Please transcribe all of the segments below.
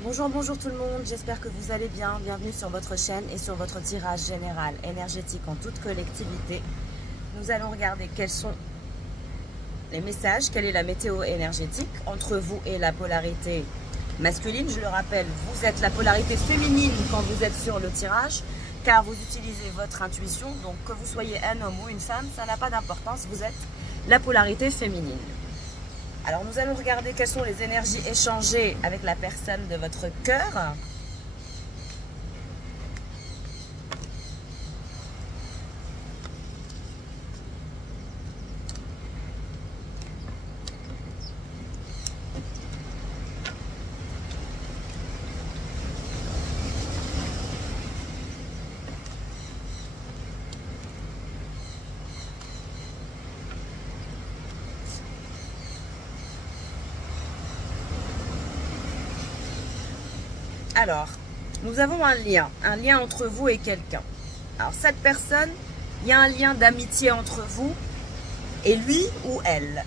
Bonjour, bonjour tout le monde, j'espère que vous allez bien. Bienvenue sur votre chaîne et sur votre tirage général énergétique en toute collectivité. Nous allons regarder quels sont les messages, quelle est la météo énergétique entre vous et la polarité masculine. Je le rappelle, vous êtes la polarité féminine quand vous êtes sur le tirage, car vous utilisez votre intuition. Donc que vous soyez un homme ou une femme, ça n'a pas d'importance, vous êtes la polarité féminine. Alors nous allons regarder quelles sont les énergies échangées avec la personne de votre cœur. Alors, nous avons un lien entre vous et quelqu'un. Alors, cette personne, il y a un lien d'amitié entre vous et lui ou elle.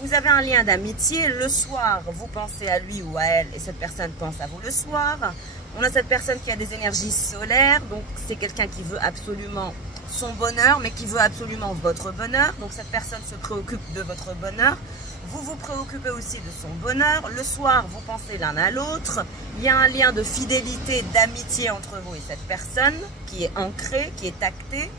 Vous avez un lien d'amitié, le soir, vous pensez à lui ou à elle et cette personne pense à vous le soir. On a cette personne qui a des énergies solaires, donc c'est quelqu'un qui veut absolument son bonheur, mais qui veut absolument votre bonheur. Donc, cette personne se préoccupe de votre bonheur. Vous vous préoccupez aussi de son bonheur. Le soir, vous pensez l'un à l'autre. Il y a un lien de fidélité, d'amitié entre vous et cette personne qui est ancrée, qui est actée.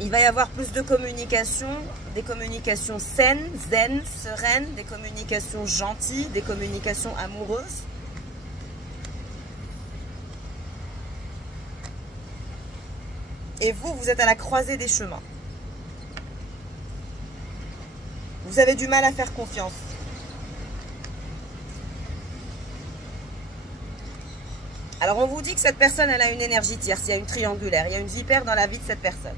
Il va y avoir plus de communication, des communications saines, zen, sereines, des communications gentilles, des communications amoureuses. Et vous, vous êtes à la croisée des chemins. Vous avez du mal à faire confiance. Alors, on vous dit que cette personne, elle a une énergie tierce, il y a une triangulaire, il y a une vipère dans la vie de cette personne.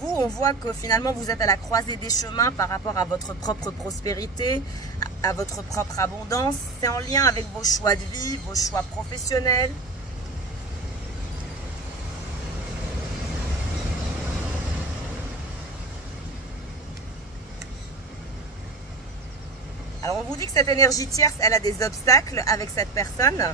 Vous, on voit que finalement, vous êtes à la croisée des chemins par rapport à votre propre prospérité, à votre propre abondance. C'est en lien avec vos choix de vie, vos choix professionnels. Alors, on vous dit que cette énergie tierce, elle a des obstacles avec cette personne.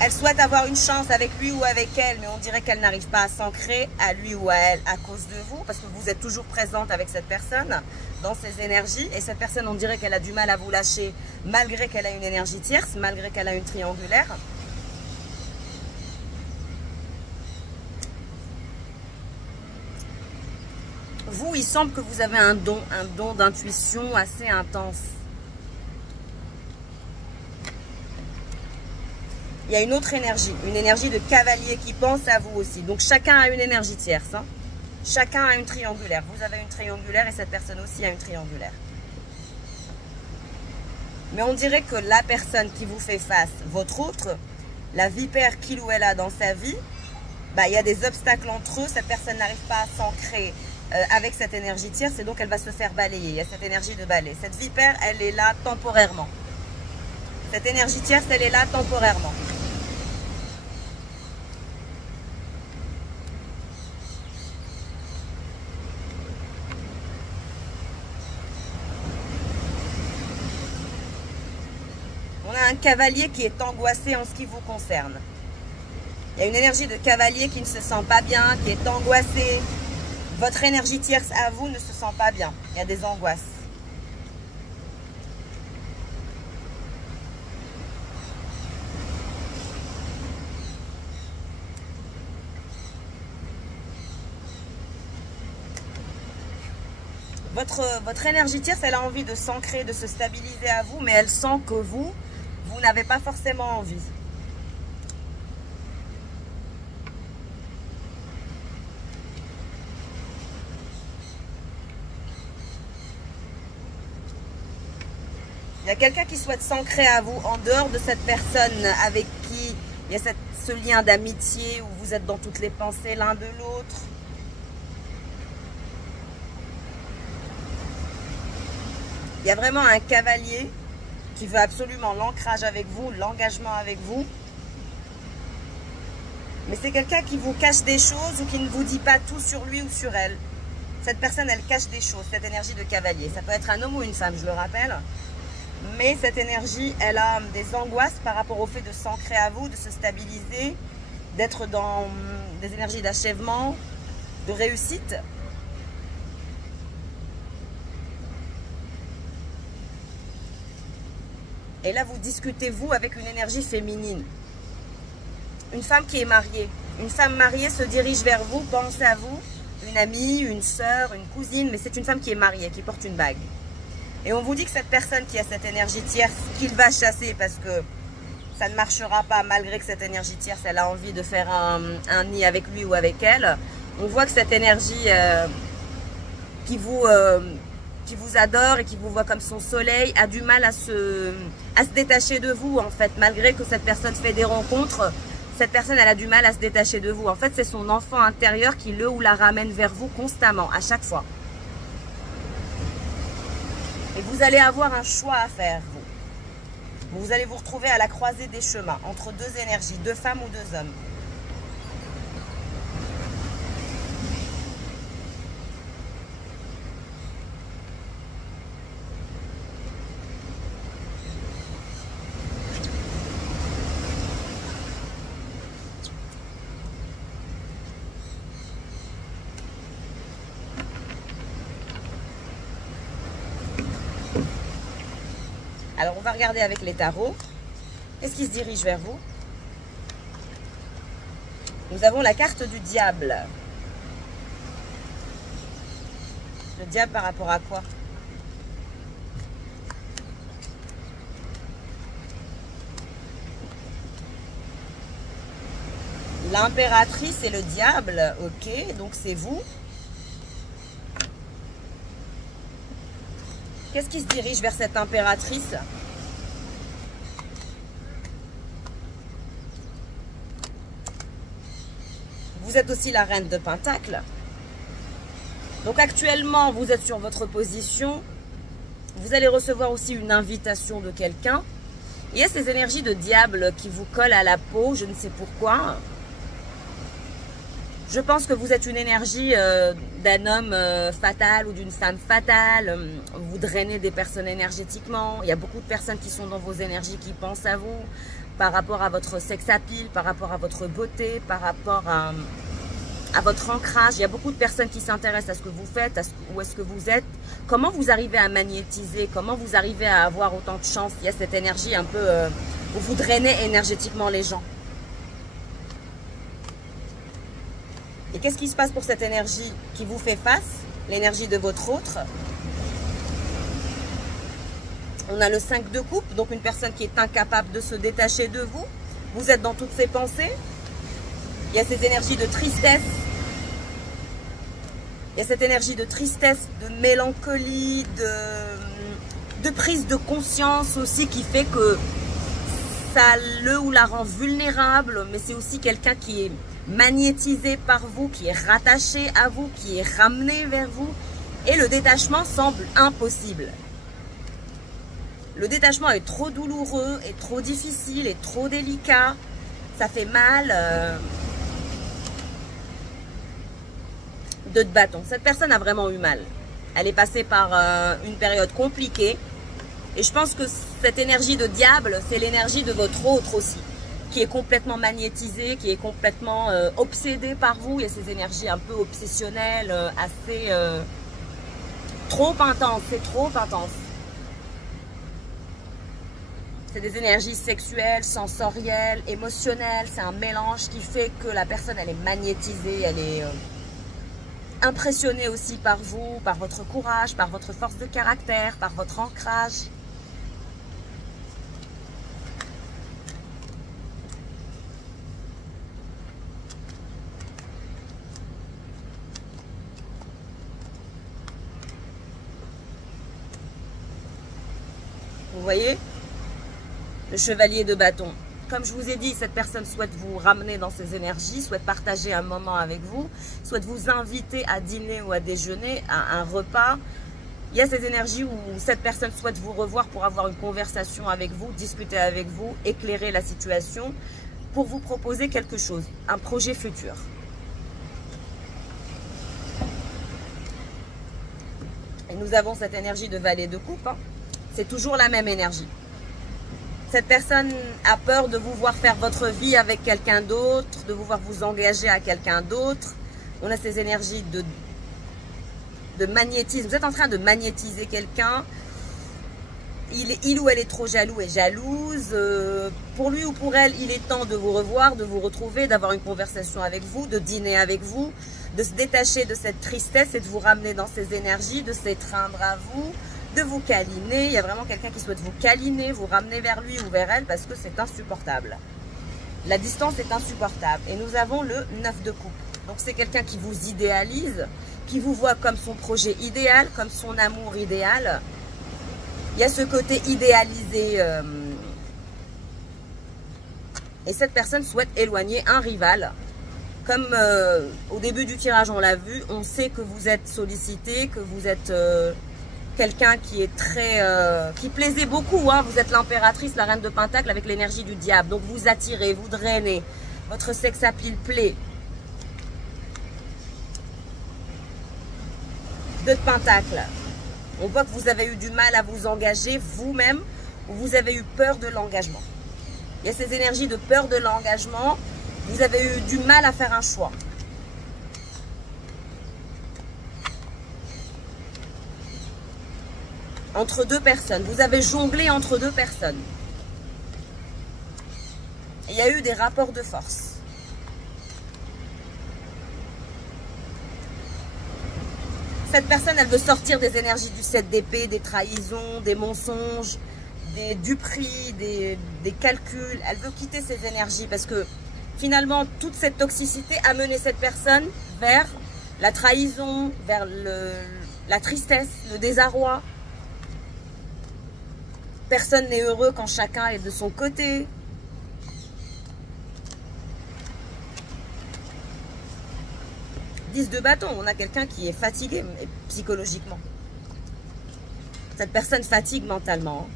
Elle souhaite avoir une chance avec lui ou avec elle, mais on dirait qu'elle n'arrive pas à s'ancrer à lui ou à elle à cause de vous, parce que vous êtes toujours présente avec cette personne dans ses énergies. Et cette personne, on dirait qu'elle a du mal à vous lâcher, malgré qu'elle a une énergie tierce, malgré qu'elle a une triangulaire. Vous, il semble que vous avez un don d'intuition assez intense. Il y a une autre énergie, une énergie de cavalier qui pense à vous aussi. Donc chacun a une énergie tierce. Hein. Chacun a une triangulaire. Vous avez une triangulaire et cette personne aussi a une triangulaire. Mais on dirait que la personne qui vous fait face, votre autre, la vipère qu'il ou elle a dans sa vie, il y a des obstacles entre eux. Cette personne n'arrive pas à s'ancrer avec cette énergie tierce et donc elle va se faire balayer. Il y a cette énergie de balai. Cette vipère, elle est là temporairement. Cette énergie tierce, elle est là temporairement. On a un cavalier qui est angoissé en ce qui vous concerne. Il y a une énergie de cavalier qui ne se sent pas bien, qui est angoissé. Votre énergie tierce à vous ne se sent pas bien. Il y a des angoisses. Votre énergie tierce, elle a envie de s'ancrer, de se stabiliser à vous, mais elle sent que vous n'avez pas forcément envie. Il y a quelqu'un qui souhaite s'ancrer à vous en dehors de cette personne avec qui il y a ce lien d'amitié où vous êtes dans toutes les pensées l'un de l'autre. Il y a vraiment un cavalier qui veut absolument l'ancrage avec vous, l'engagement avec vous. Mais c'est quelqu'un qui vous cache des choses ou qui ne vous dit pas tout sur lui ou sur elle. Cette personne, elle cache des choses, cette énergie de cavalier. Ça peut être un homme ou une femme, je le rappelle. Mais cette énergie, elle a des angoisses par rapport au fait de s'ancrer à vous, de se stabiliser, d'être dans des énergies d'achèvement, de réussite. Et là, vous discutez, vous, avec une énergie féminine. Une femme qui est mariée. Une femme mariée se dirige vers vous, pense à vous. Une amie, une sœur, une cousine, mais c'est une femme qui est mariée, qui porte une bague. Et on vous dit que cette personne qui a cette énergie tierce, qu'il va chasser parce que ça ne marchera pas, malgré que cette énergie tierce, elle a envie de faire un nid avec lui ou avec elle. On voit que cette énergie qui vous adore et qui vous voit comme son soleil a du mal à se détacher de vous, en fait. Malgré que cette personne fait des rencontres, cette personne, elle a du mal à se détacher de vous. En fait, c'est son enfant intérieur qui le ou la ramène vers vous constamment, à chaque fois. Et vous allez avoir un choix à faire, vous. Vous allez vous retrouver à la croisée des chemins, entre deux énergies, deux femmes ou deux hommes. Alors, on va regarder avec les tarots. Qu'est-ce qui se dirige vers vous? Nous avons la carte du diable. Le diable par rapport à quoi? L'impératrice et le diable. Ok, donc c'est vous. Qu'est-ce qui se dirige vers cette impératrice? Vous êtes aussi la reine de Pentacle. Donc actuellement, vous êtes sur votre position. Vous allez recevoir aussi une invitation de quelqu'un. Il y a ces énergies de diable qui vous collent à la peau, je ne sais pourquoi. Je pense que vous êtes une énergie d'un homme fatal ou d'une femme fatale. Vous drainez des personnes énergétiquement. Il y a beaucoup de personnes qui sont dans vos énergies qui pensent à vous par rapport à votre sex appeal, par rapport à votre beauté, par rapport à votre ancrage. Il y a beaucoup de personnes qui s'intéressent à ce que vous faites, où est-ce que vous êtes. Comment vous arrivez à magnétiser, comment vous arrivez à avoir autant de chance. Il y a cette énergie un peu où vous drainez énergétiquement les gens. Et qu'est-ce qui se passe pour cette énergie qui vous fait face, l'énergie de votre autre? On a le 5 de coupe, donc une personne qui est incapable de se détacher de vous. Vous êtes dans toutes ses pensées. Il y a ces énergies de tristesse. Il y a cette énergie de tristesse, de mélancolie, de prise de conscience aussi qui fait que ça le ou la rend vulnérable, mais c'est aussi quelqu'un qui est magnétisé par vous, qui est rattaché à vous, qui est ramené vers vous. Et le détachement semble impossible. Le détachement est trop douloureux, est trop difficile, est trop délicat. Ça fait mal. De bâton. Cette personne a vraiment eu mal. Elle est passée par une période compliquée. Et je pense que cette énergie de diable, c'est l'énergie de votre autre aussi, qui est complètement magnétisée, qui est complètement obsédée par vous. Il y a ces énergies un peu obsessionnelles, assez trop intenses. C'est trop intense. C'est des énergies sexuelles, sensorielles, émotionnelles. C'est un mélange qui fait que la personne, elle est magnétisée, elle est impressionnée aussi par vous, par votre courage, par votre force de caractère, par votre ancrage. Vous voyez? Le chevalier de bâton. Comme je vous ai dit, cette personne souhaite vous ramener dans ses énergies, souhaite partager un moment avec vous, souhaite vous inviter à dîner ou à déjeuner, à un repas. Il y a ces énergies où cette personne souhaite vous revoir pour avoir une conversation avec vous, discuter avec vous, éclairer la situation. pour vous proposer quelque chose, un projet futur. Et nous avons cette énergie de valet de coupe, hein. C'est toujours la même énergie. Cette personne a peur de vous voir faire votre vie avec quelqu'un d'autre, de vous voir vous engager à quelqu'un d'autre. On a ces énergies de magnétisme. Vous êtes en train de magnétiser quelqu'un. Il ou elle est trop jaloux et jalouse. Pour lui ou pour elle, il est temps de vous revoir, de vous retrouver, d'avoir une conversation avec vous, de dîner avec vous, de se détacher de cette tristesse et de vous ramener dans ces énergies, de s'étreindre à vous, de vous câliner. Il y a vraiment quelqu'un qui souhaite vous câliner, vous ramener vers lui ou vers elle parce que c'est insupportable. La distance est insupportable. Et nous avons le 9 de coupe. Donc c'est quelqu'un qui vous idéalise, qui vous voit comme son projet idéal, comme son amour idéal. Il y a ce côté idéalisé. Et cette personne souhaite éloigner un rival. Comme au début du tirage, on l'a vu, on sait que vous êtes sollicité, que vous êtes quelqu'un qui est très... qui plaisait beaucoup. Hein. Vous êtes l'impératrice, la reine de Pentacle avec l'énergie du diable. Donc vous attirez, vous drainez. Votre sex appeal plaît. 2 de Pentacle. On voit que vous avez eu du mal à vous engager vous-même ou vous avez eu peur de l'engagement. Il y a ces énergies de peur de l'engagement. Vous avez eu du mal à faire un choix. Entre 2 personnes. Vous avez jonglé entre 2 personnes. Il y a eu des rapports de force. Cette personne, elle veut sortir des énergies du 7 d'épée, des trahisons, des mensonges, des duperies, des calculs. Elle veut quitter ces énergies parce que finalement, toute cette toxicité a mené cette personne vers la trahison, vers la tristesse, le désarroi. Personne n'est heureux quand chacun est de son côté. De bâton, on a quelqu'un qui est fatigué psychologiquement. Cette personne fatigue mentalement.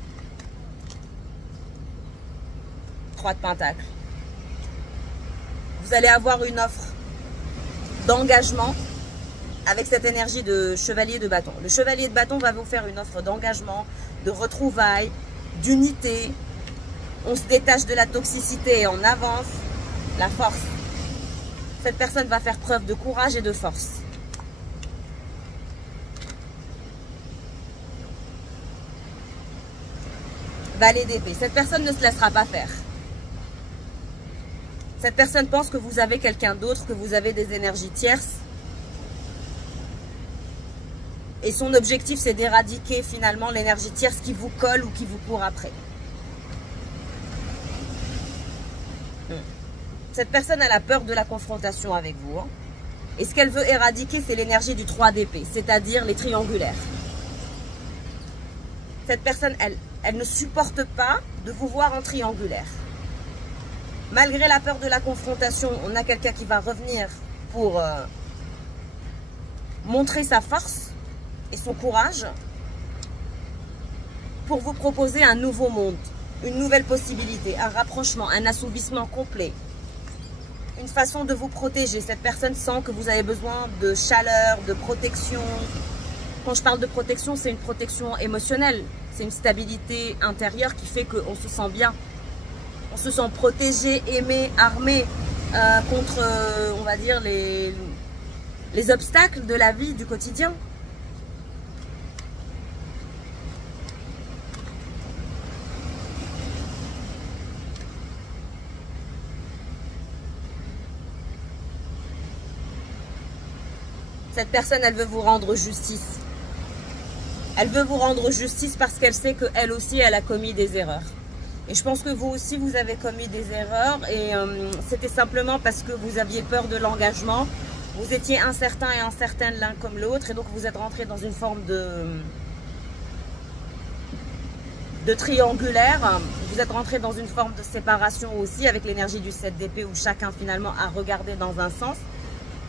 3 de Pentacle. Vous allez avoir une offre d'engagement avec cette énergie de chevalier de bâton. Le chevalier de bâton va vous faire une offre d'engagement, de retrouvailles, d'unité. On se détache de la toxicité et on avance. La force. Cette personne va faire preuve de courage et de force. Valet d'épée. Cette personne ne se laissera pas faire. Cette personne pense que vous avez quelqu'un d'autre, que vous avez des énergies tierces. Et son objectif, c'est d'éradiquer finalement l'énergie tierce qui vous colle ou qui vous court après. Cette personne, elle a peur de la confrontation avec vous. Hein. Et ce qu'elle veut éradiquer, c'est l'énergie du 3 d'épée, c'est-à-dire les triangulaires. Cette personne, elle ne supporte pas de vous voir en triangulaire. Malgré la peur de la confrontation, on a quelqu'un qui va revenir pour montrer sa force et son courage pour vous proposer un nouveau monde, une nouvelle possibilité, un rapprochement, un assouvissement complet. Une façon de vous protéger. Cette personne sent que vous avez besoin de chaleur, de protection. Quand je parle de protection, c'est une protection émotionnelle. C'est une stabilité intérieure qui fait qu'on se sent bien. On se sent protégé, aimé, armé contre, on va dire, les obstacles de la vie, du quotidien. Cette personne, elle veut vous rendre justice. Elle veut vous rendre justice parce qu'elle sait qu'elle aussi, elle a commis des erreurs. Et je pense que vous aussi, vous avez commis des erreurs. Et c'était simplement parce que vous aviez peur de l'engagement. Vous étiez incertain et incertaine l'un comme l'autre. Et donc, vous êtes rentré dans une forme de triangulaire. Vous êtes rentré dans une forme de séparation aussi avec l'énergie du 7 d'épée où chacun finalement a regardé dans un sens.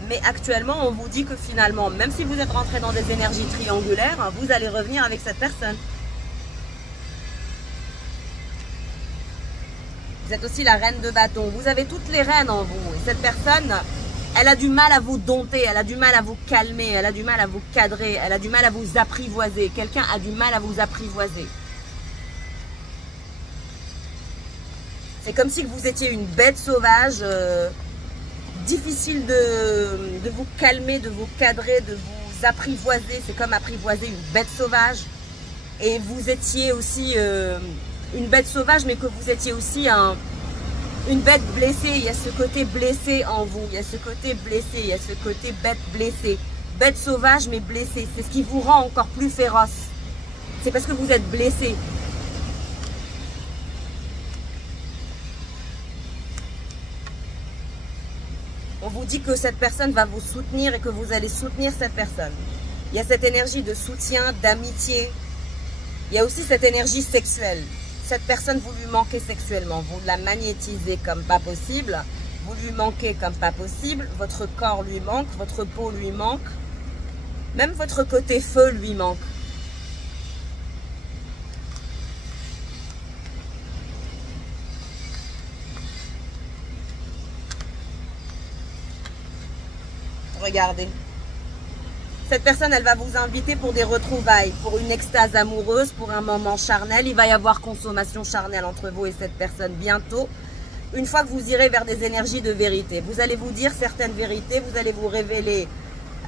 Mais actuellement, on vous dit que finalement, même si vous êtes rentré dans des énergies triangulaires, vous allez revenir avec cette personne. Vous Vous êtes aussi la reine de bâton. Vous avez toutes les reines en vous. Et cette personne, elle a du mal à vous dompter, elle a du mal à vous calmer, elle a du mal à vous cadrer, elle a du mal à vous apprivoiser. Quelqu'un a du mal à vous apprivoiser. C'est comme si vous étiez une bête sauvage, difficile de vous calmer, de vous cadrer, de vous apprivoiser. C'est comme apprivoiser une bête sauvage. Et vous étiez aussi une bête sauvage, mais que vous étiez aussi une bête blessée. Il y a ce côté blessé en vous, il y a ce côté blessé, il y a ce côté bête blessée. Bête sauvage, mais blessée. C'est ce qui vous rend encore plus féroce. C'est parce que vous êtes blessé. On vous dit que cette personne va vous soutenir et que vous allez soutenir cette personne. Il y a cette énergie de soutien, d'amitié. Il y a aussi cette énergie sexuelle. Cette personne, vous lui manquez sexuellement. Vous la magnétisez comme pas possible. Vous lui manquez comme pas possible. Votre corps lui manque. Votre peau lui manque. Même votre côté feu lui manque. Regardez. Cette personne, elle va vous inviter pour des retrouvailles, pour une extase amoureuse, pour un moment charnel. Il va y avoir consommation charnelle entre vous et cette personne bientôt. Une fois que vous irez vers des énergies de vérité, vous allez vous dire certaines vérités, vous allez vous révéler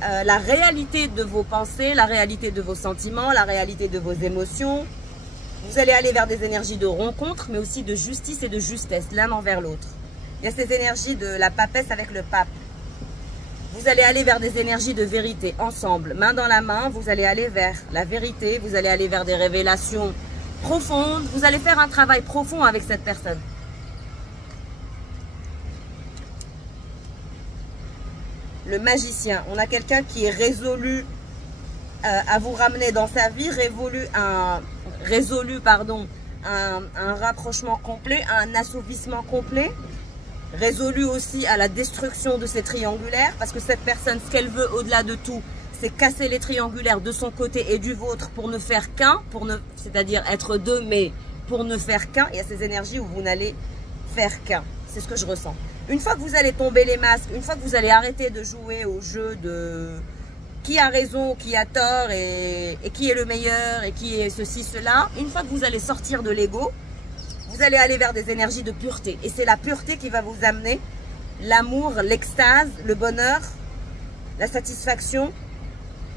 la réalité de vos pensées, la réalité de vos sentiments, la réalité de vos émotions. Vous allez aller vers des énergies de rencontre, mais aussi de justice et de justesse, l'un envers l'autre. Il y a ces énergies de la papesse avec le pape. Vous allez aller vers des énergies de vérité ensemble, main dans la main. Vous allez aller vers la vérité, vous allez aller vers des révélations profondes. Vous allez faire un travail profond avec cette personne. Le magicien, on a quelqu'un qui est résolu à vous ramener dans sa vie, résolu un rapprochement complet, un assouvissement complet. Résolu aussi à la destruction de ces triangulaires, parce que cette personne, ce qu'elle veut au-delà de tout, c'est casser les triangulaires de son côté et du vôtre pour ne faire qu'un, c'est-à-dire être deux, mais pour ne faire qu'un. Il y a ces énergies où vous n'allez faire qu'un. C'est ce que je ressens. Une fois que vous allez tomber les masques, une fois que vous allez arrêter de jouer au jeu de qui a raison, qui a tort et qui est le meilleur et qui est ceci, cela, une fois que vous allez sortir de l'ego, vous allez aller vers des énergies de pureté. Et c'est la pureté qui va vous amener l'amour, l'extase, le bonheur, la satisfaction,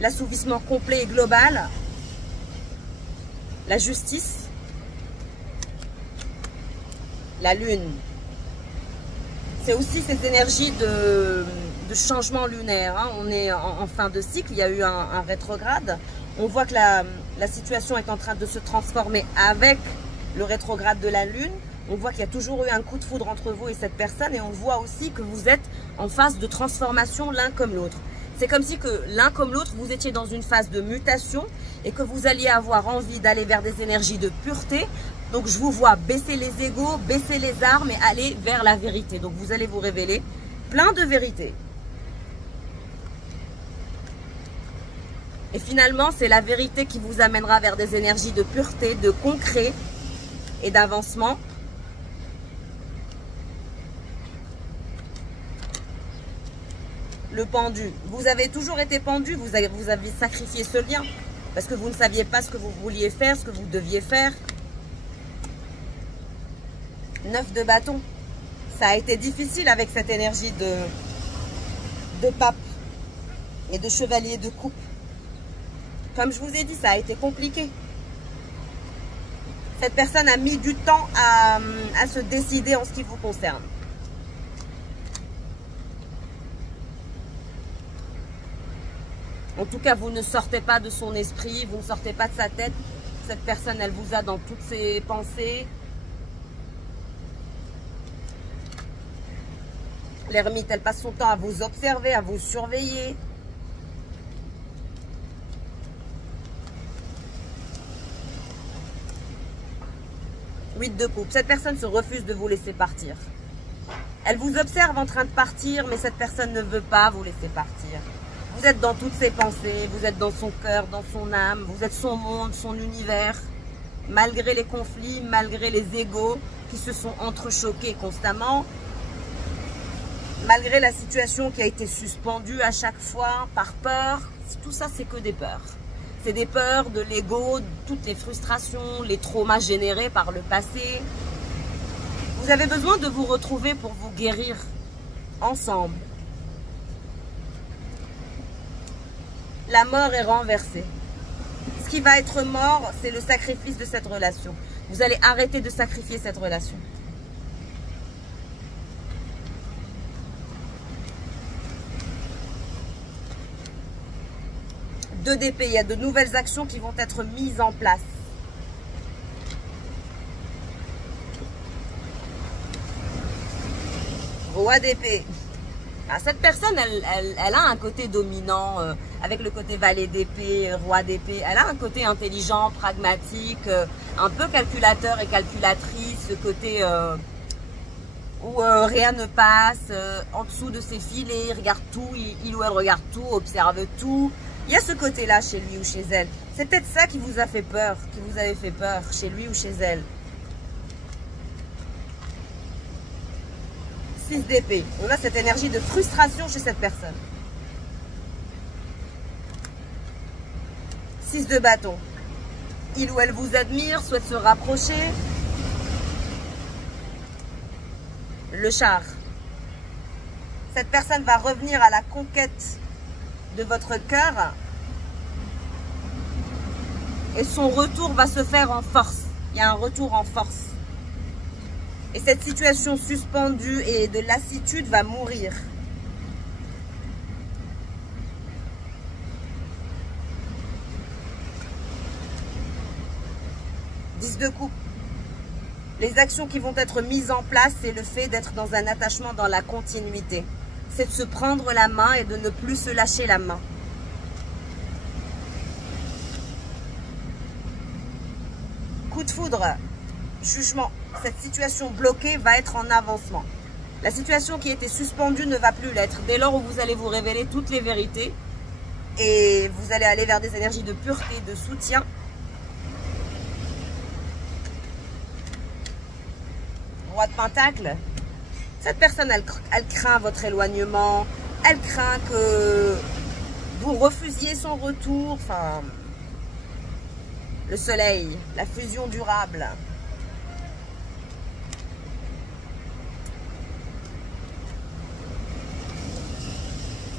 l'assouvissement complet et global, la justice, la lune. C'est aussi ces énergies de changement lunaire. Hein. On est en fin de cycle, il y a eu un rétrograde. On voit que la situation est en train de se transformer avec le rétrograde de la lune. On voit qu'il y a toujours eu un coup de foudre entre vous et cette personne, et on voit aussi que vous êtes en phase de transformation l'un comme l'autre. C'est comme si que l'un comme l'autre, vous étiez dans une phase de mutation et que vous alliez avoir envie d'aller vers des énergies de pureté. Donc je vous vois baisser les égos, baisser les armes et aller vers la vérité. Donc vous allez vous révéler plein de vérités. Et finalement, c'est la vérité qui vous amènera vers des énergies de pureté, de concret et d'avancement. Le pendu. Vous avez toujours été pendu, vous avez sacrifié ce lien parce que vous ne saviez pas ce que vous vouliez faire, ce que vous deviez faire. 9 de bâton. Ça a été difficile avec cette énergie de pape et de chevalier de coupe. Comme je vous ai dit, ça a été compliqué. Cette personne a mis du temps à se décider en ce qui vous concerne. En tout cas, vous ne sortez pas de son esprit, vous ne sortez pas de sa tête. Cette personne, elle vous a dans toutes ses pensées. L'ermite, elle passe son temps à vous observer, à vous surveiller. Huit de coupe. Cette personne se refuse de vous laisser partir. Elle vous observe en train de partir, mais cette personne ne veut pas vous laisser partir. Vous êtes dans toutes ses pensées, vous êtes dans son cœur, dans son âme, vous êtes son monde, son univers. Malgré les conflits, malgré les égos, qui se sont entrechoqués constamment, malgré la situation qui a été suspendue à chaque fois par peur. Tout ça, c'est que des peurs. C'est des peurs de l'ego, toutes les frustrations, les traumas générés par le passé. Vous avez besoin de vous retrouver pour vous guérir ensemble. La mort est renversée. Ce qui va être mort, c'est le sacrifice de cette relation. Vous allez arrêter de sacrifier cette relation. Deux d'épée, il y a de nouvelles actions qui vont être mises en place. Roi d'épée. Ah, cette personne, elle a un côté dominant, avec le côté valet d'épée, roi d'épée. Elle a un côté intelligent, pragmatique, un peu calculateur et calculatrice, ce côté où rien ne passe, en dessous de ses filets, il regarde tout, il ou elle regarde tout, observe tout. Il y a ce côté-là chez lui ou chez elle. C'est peut-être ça qui vous a fait peur, qui vous avait fait peur chez lui ou chez elle. 6 d'épée. On a cette énergie de frustration chez cette personne. 6 de bâton. Il ou elle vous admire, souhaite se rapprocher. Le char. Cette personne va revenir à la conquête de votre cœur. Et son retour va se faire en force. Il y a un retour en force. Et cette situation suspendue et de lassitude va mourir. De coupe. Les actions qui vont être mises en place, c'est le fait d'être dans un attachement dans la continuité. C'est de se prendre la main et de ne plus se lâcher la main. Coup de foudre, jugement. Cette situation bloquée va être en avancement. La situation qui était suspendue ne va plus l'être. Dès lors où vous allez vous révéler toutes les vérités et vous allez aller vers des énergies de pureté, de soutien. Roi de Pentacle, cette personne, elle craint votre éloignement, elle craint que vous refusiez son retour, enfin, le soleil, la fusion durable.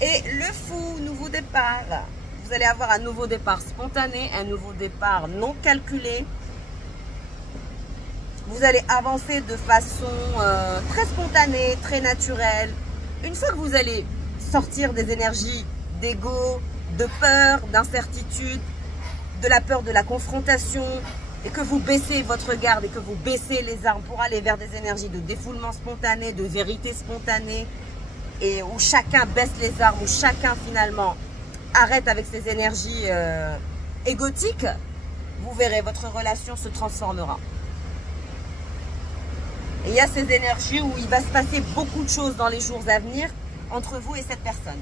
Et le fou, nouveau départ. Vous allez avoir un nouveau départ spontané, un nouveau départ non calculé. Vous allez avancer de façon très spontanée, très naturelle. Une fois que vous allez sortir des énergies d'ego, de peur, d'incertitude, de la peur de la confrontation, et que vous baissez votre garde et que vous baissez les armes pour aller vers des énergies de défoulement spontané, de vérité spontanée, et où chacun baisse les armes, où chacun finalement arrête avec ses énergies égotiques, vous verrez, votre relation se transformera. Et il y a ces énergies où il va se passer beaucoup de choses dans les jours à venir entre vous et cette personne.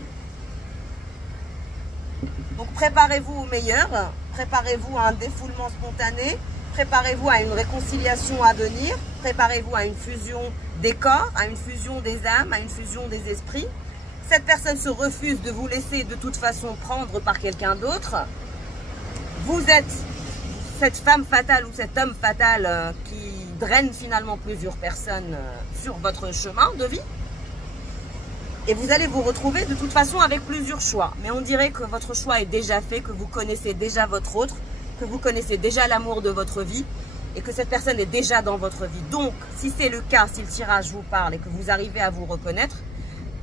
Donc préparez-vous au meilleur, préparez-vous à un défoulement spontané, préparez-vous à une réconciliation à venir, préparez-vous à une fusion des corps, à une fusion des âmes, à une fusion des esprits. Cette personne se refuse de vous laisser de toute façon prendre par quelqu'un d'autre. Vous êtes cette femme fatale ou cet homme fatal qui draine finalement plusieurs personnes sur votre chemin de vie. Et vous allez vous retrouver de toute façon avec plusieurs choix. Mais on dirait que votre choix est déjà fait, que vous connaissez déjà votre autre, que vous connaissez déjà l'amour de votre vie et que cette personne est déjà dans votre vie. Donc, si c'est le cas, si le tirage vous parle et que vous arrivez à vous reconnaître,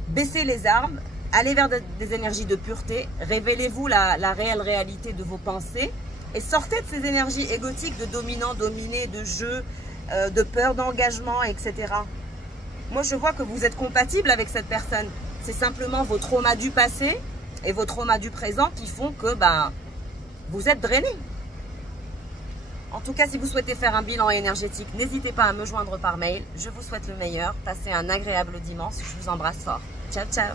baissez les armes, allez vers des énergies de pureté, révélez-vous la réelle réalité de vos pensées et sortez de ces énergies égotiques de dominant, dominé, de jeu, de peur d'engagement, etc. Moi, je vois que vous êtes compatible avec cette personne. C'est simplement vos traumas du passé et vos traumas du présent qui font que vous êtes drainé. En tout cas, si vous souhaitez faire un bilan énergétique, n'hésitez pas à me joindre par mail. Je vous souhaite le meilleur. Passez un agréable dimanche. Je vous embrasse fort. Ciao, ciao.